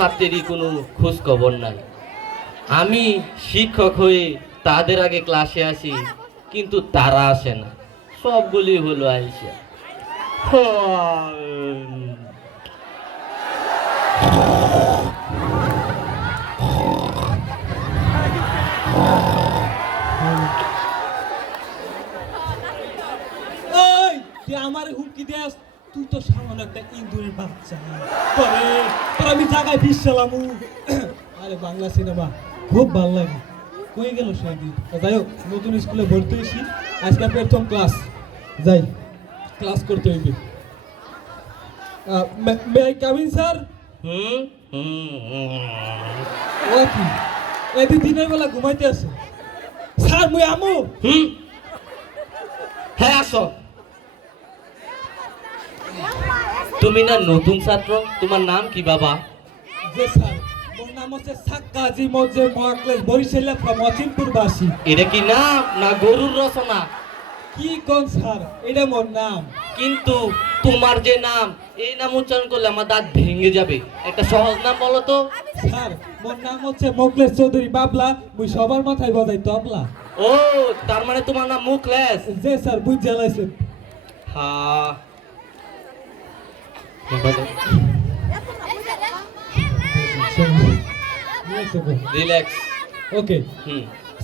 ছাত্রেরই কোনো খোঁজ খবর নাই। আমি শিক্ষক হয়ে তাদের আগে ক্লাসে আসি, কিন্তু তারা আসে না। সবগুলি হলো আইসা। আমার হুমকি দেস তুই তো সামান্য একটা ইন্দুরের বাচ্চা। পরে আমি জায়গায় বিষ আরে বাংলা সিনেমা, খুব ভালো লাগে। কই গেল সেদিন যাই হোক, নতুন স্কুলে ভর্তি হয়েছি। আজকে প্রথম ক্লাস। যাই, ক্লাস করতে হইবে। মে স্যার। ও এদি দিনের বেলা ঘুমাইতে আছে স্যার, মুই আমু। হ্যাঁ আসো। তুমি না নতুন ছাত্র? তোমার নাম কি বাবা? স্যার। মোর নাম হচ্ছে সাক্কাজি মহাক্লেশ ফ্রম এটা কি নাম না গরুর রচনা? কি কোন স্যার? এটা মোর নাম। কিন্তু তোমার যে নাম এই নাম উচ্চারণ করলে আমার দাঁত ভেঙে যাবে। একটা সহজ নাম বলো তো। স্যার মোর নাম হচ্ছে মোকলেশ চৌধুরী বাবলা। মুই সবার মাথায় বজাই তবলা। ও তার মানে তোমার নাম মুখলেস যে স্যার বুঝ জ্বালাইছেন হ্যাঁ রিল্যাক্স ওকে।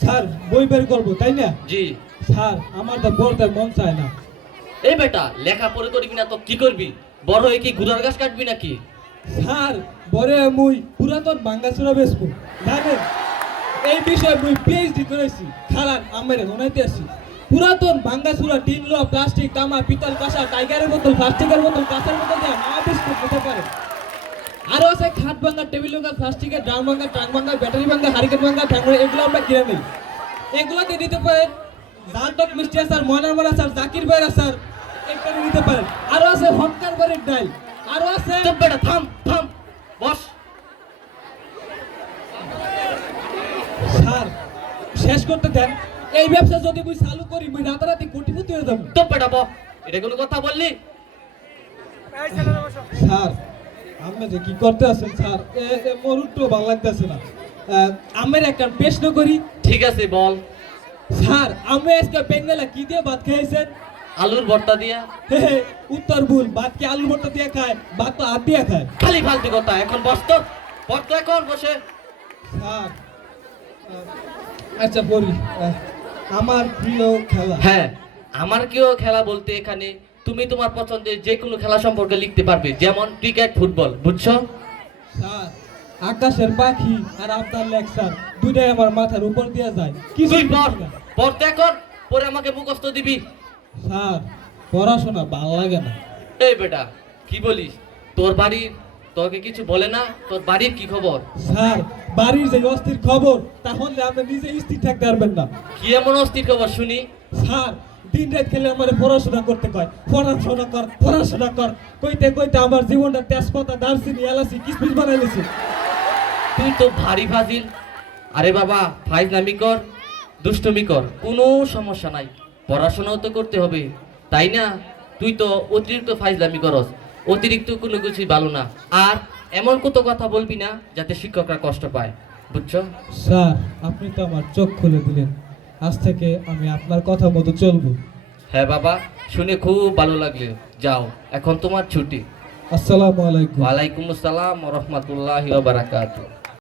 স্যার বই বের করব তাই না? জি। স্যার আমার তো পড়তে মন চায় না। এই বেটা লেখা পড়ে করবি না তো কি করবি? বড় হয়ে কি ঘুরার গাছ কাটবি নাকি? স্যার বরে মুই পুরাতন বাঙ্গাসুরা বেসবো জানেন এই বিষয়ে মুই পিএইচডি করেছি। খারান আমের মনাইতে আসি। পুরাতন ভাঙ্গাসুরা টিন লো প্লাস্টিক তামা পিতল কাঁসা টাইগারের বোতল প্লাস্টিকের বোতল কাঁচের বোতল দিয়ে মা বিস্কুট হতে পারে। আরও আছে খাট ভাঙ্গা টেবিল ভাঙ্গা প্লাস্টিকের ড্রাম ভাঙ্গা ট্রাঙ্ক ভাঙ্গা ব্যাটারি ভাঙ্গা হারিকেন ভাঙ্গা ঠ্যাঙ্গা এগুলো আমরা কিনে নিই। এগুলোকে দিতে পারেন জালটক মিষ্টি স্যার ময়নার মারা স্যার জাকির ভাইরা স্যার এগুলো নিতে পারেন। আরও আছে হকার বাড়ির ডাল। আরও আছে বেটা থাম থাম বস। স্যার শেষ করতে দেন। এই ব্যবসা যদি মুই চালু করি মুই রাতারাতি কোটিপতি হয়ে যাব। তো বেটা ব এটা কোনো কথা বললি? স্যার আপনি যে কি করতে আছেন স্যার? এ এ মোর একটু ভালো লাগতেছে না। আমের একটা প্রশ্ন করি। ঠিক আছে বল। স্যার আমি আজকে বেঙ্গলা কি দিয়ে ভাত খাইছেন? আলুর ভর্তা দিয়া? হে হে, উত্তর ভুল। ভাত কি আলুর ভর্তা দিয়ে খায়? ভাত তো হাত দিয়ে খায়। খালি ফালতু কথা এখন বস তো। বস তো এখন বসে। স্যার আচ্ছা বলি আমার প্রিয় খেলা। হ্যাঁ আমার কেউ খেলা বলতে এখানে তুমি তোমার পছন্দের যে কোনো খেলা সম্পর্কে লিখতে পারবে যেমন ক্রিকেট ফুটবল বুঝছ? স্যার আকাশের পাখি আর আপনার লেকচার দুটাই আমার মাথার উপর দিয়ে যায়। কিছুই পড়। পড়তে এখন পরে আমাকে মুখস্থ দিবি। স্যার পড়াশোনা ভালো লাগে না। এই বেটা কি বলিস? তোর বাড়ির তোকে কিছু বলে না? তোর বাড়ির কি খবর? স্যার বাড়ির যে অস্থির খবর তাহলে আপনি নিজে স্থির থাকতে পারবেন না। কি এমন অস্থির খবর শুনি? স্যার দিন রাত খেলে আমার পড়াশোনা করতে কয় পড়াশোনা কর পড়াশোনা কর। কইতে কইতে আমার জীবনটা তেজপাতা দারচিনি এলাচি কিসমিস বানাই লেছি। তুই তো ভারী ফাজিল। আরে বাবা ফাইজলামি কর দুষ্টমি কর কোনো সমস্যা নাই। পড়াশোনাও তো করতে হবে। তাই না? তুই তো অতিরিক্ত ফাইজলামি করস অতিরিক্ত কোনো কিছুই ভালো না। আর এমন কত কথা বলবি না যাতে শিক্ষকরা কষ্ট পায় বুঝছ? স্যার আপনি তো আমার চোখ খুলে দিলেন। আজ থেকে আমি আপনার কথা মতো চলবো। হ্যাঁ বাবা শুনে খুব ভালো লাগল। যাও এখন তোমার ছুটি। আসসালামু আলাইকুম। ওয়ালাইকুম আসসালাম রহমতুল্লাহ বারাকাতু